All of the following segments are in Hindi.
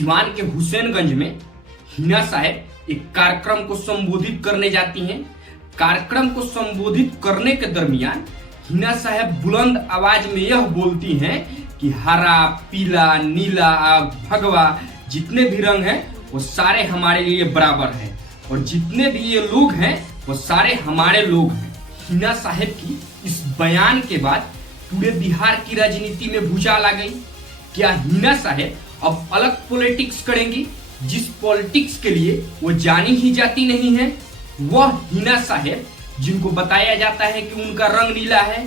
सिवान के हुसैनगंज में हिना साहब एक कार्यक्रम को संबोधित करने जाती हैं। कार्यक्रम को संबोधित करने के दरमियान हिना साहब बुलंद आवाज में यह बोलती हैं कि हरा, पीला, नीला, भगवा जितने भी रंग हैं वो सारे हमारे लिए बराबर हैं और जितने भी ये लोग हैं वो सारे हमारे लोग हैं। हिना साहब की इस बयान के बाद पूरे बिहार की राजनीति में भूचाल आ गई। क्या हिना साहब अब अलग पॉलिटिक्स करेंगी, जिस पॉलिटिक्स के लिए वो जानी ही जाती नहीं है? वह हिना साहब जिनको बताया जाता है कि उनका रंग नीला है,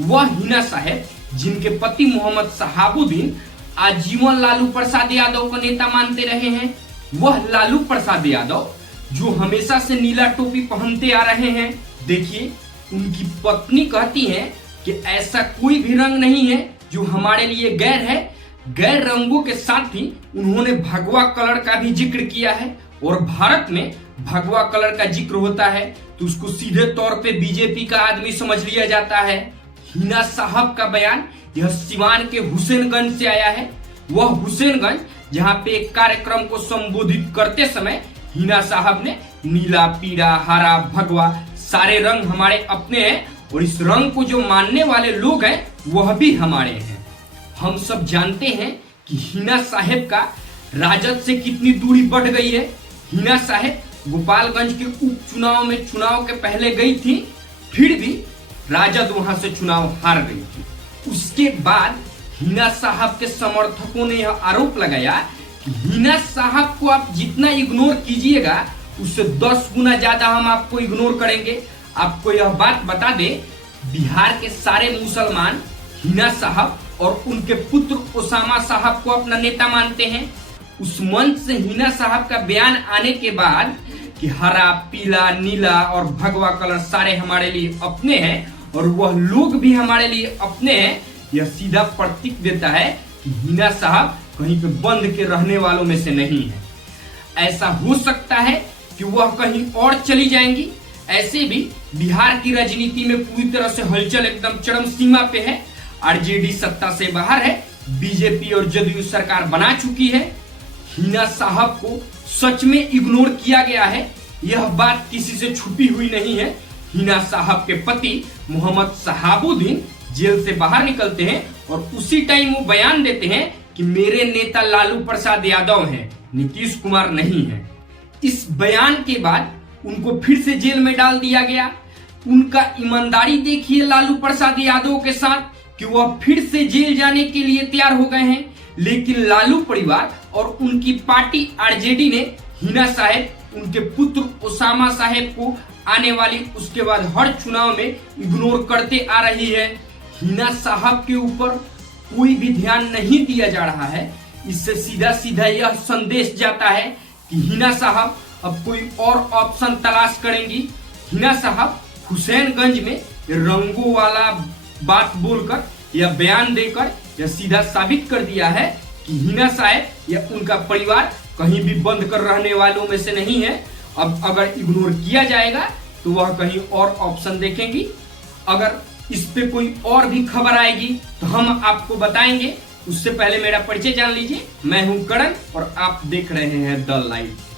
वह हिना साहब जिनके पति मोहम्मद शहाबुद्दीन आजीवन लालू प्रसाद यादव को नेता मानते रहे हैं, वह लालू प्रसाद यादव जो हमेशा से नीला टोपी पहनते आ रहे हैं। देखिए, उनकी पत्नी कहती है कि ऐसा कोई भी रंग नहीं है जो हमारे लिए गैर है। गैर रंगों के साथ ही उन्होंने भगवा कलर का भी जिक्र किया है और भारत में भगवा कलर का जिक्र होता है तो उसको सीधे तौर पे बीजेपी का आदमी समझ लिया जाता है। हिना साहब का बयान यह सिवान के हुसैनगंज से आया है। वह हुसैनगंज जहाँ पे एक कार्यक्रम को संबोधित करते समय हिना साहब ने नीला, पीला, हरा, भगवा सारे रंग हमारे अपने हैं और इस रंग को जो मानने वाले लोग हैं वह भी हमारे हैं। हम सब जानते हैं कि हिना साहब का राजद से कितनी दूरी बढ़ गई है। हिना साहब गोपालगंज के उपचुनाव में चुनाव के पहले गई थी, फिर भी राजद वहां से चुनाव हार गई थी। उसके बाद हिना साहब के समर्थकों ने यह आरोप लगाया कि हिना साहब को आप जितना इग्नोर कीजिएगा उससे 10 गुना ज्यादा हम आपको इग्नोर करेंगे। आपको यह बात बता दे, बिहार के सारे मुसलमान हिना साहब और उनके पुत्र ओसामा साहब को अपना नेता मानते हैं। उस मंच से हिना साहब का बयान आने के बाद कि हरा, पीला, नीला और भगवा कलर सारे हमारे लिए अपने हैं और वह लोग भी हमारे लिए अपने हैं, यह सीधा प्रतीक देता है कि हिना साहब कहीं पे बंद के रहने वालों में से नहीं है। ऐसा हो सकता है कि वह कहीं और चली जाएंगी। ऐसे भी बिहार की राजनीति में पूरी तरह से हलचल एकदम चरम सीमा पे है। आरजेडी सत्ता से बाहर है, बीजेपी और जदयू सरकार बना चुकी है। हिना साहब को सच में इग्नोर किया गया है, यह बात किसी से छुपी हुई नहीं है। हिना साहब के पति मोहम्मद शहाबुद्दीन जेल से बाहर निकलते हैं और उसी टाइम वो बयान देते हैं कि मेरे नेता लालू प्रसाद यादव हैं, नीतीश कुमार नहीं है। इस बयान के बाद उनको फिर से जेल में डाल दिया गया। उनका ईमानदारी देखिए लालू प्रसाद यादव के साथ कि वह फिर से जेल जाने के लिए तैयार हो गए हैं, लेकिन लालू परिवार और उनकी पार्टी आरजेडी ने हिना साहब, उनके पुत्र ओसामा साहब को आने वाली उसके बाद हर चुनाव में इग्नोर करते आ रही है। हिना साहब के ऊपर कोई भी ध्यान नहीं दिया जा रहा है। इससे सीधा सीधा यह संदेश जाता है कि हिना साहब अब कोई और ऑप्शन तलाश करेंगी। हिना साहब हुसैनगंज में रंगों वाला बात बोलकर या बयान देकर यह सीधा साबित कर दिया है कि हिना साहब या उनका परिवार कहीं भी बंद कर रहने वालों में से नहीं है। अब अगर इग्नोर किया जाएगा तो वह कहीं और ऑप्शन देखेंगी। अगर इस पे कोई और भी खबर आएगी तो हम आपको बताएंगे। उससे पहले मेरा परिचय जान लीजिए। मैं हूं करण और आप देख रहे हैं द लाइव।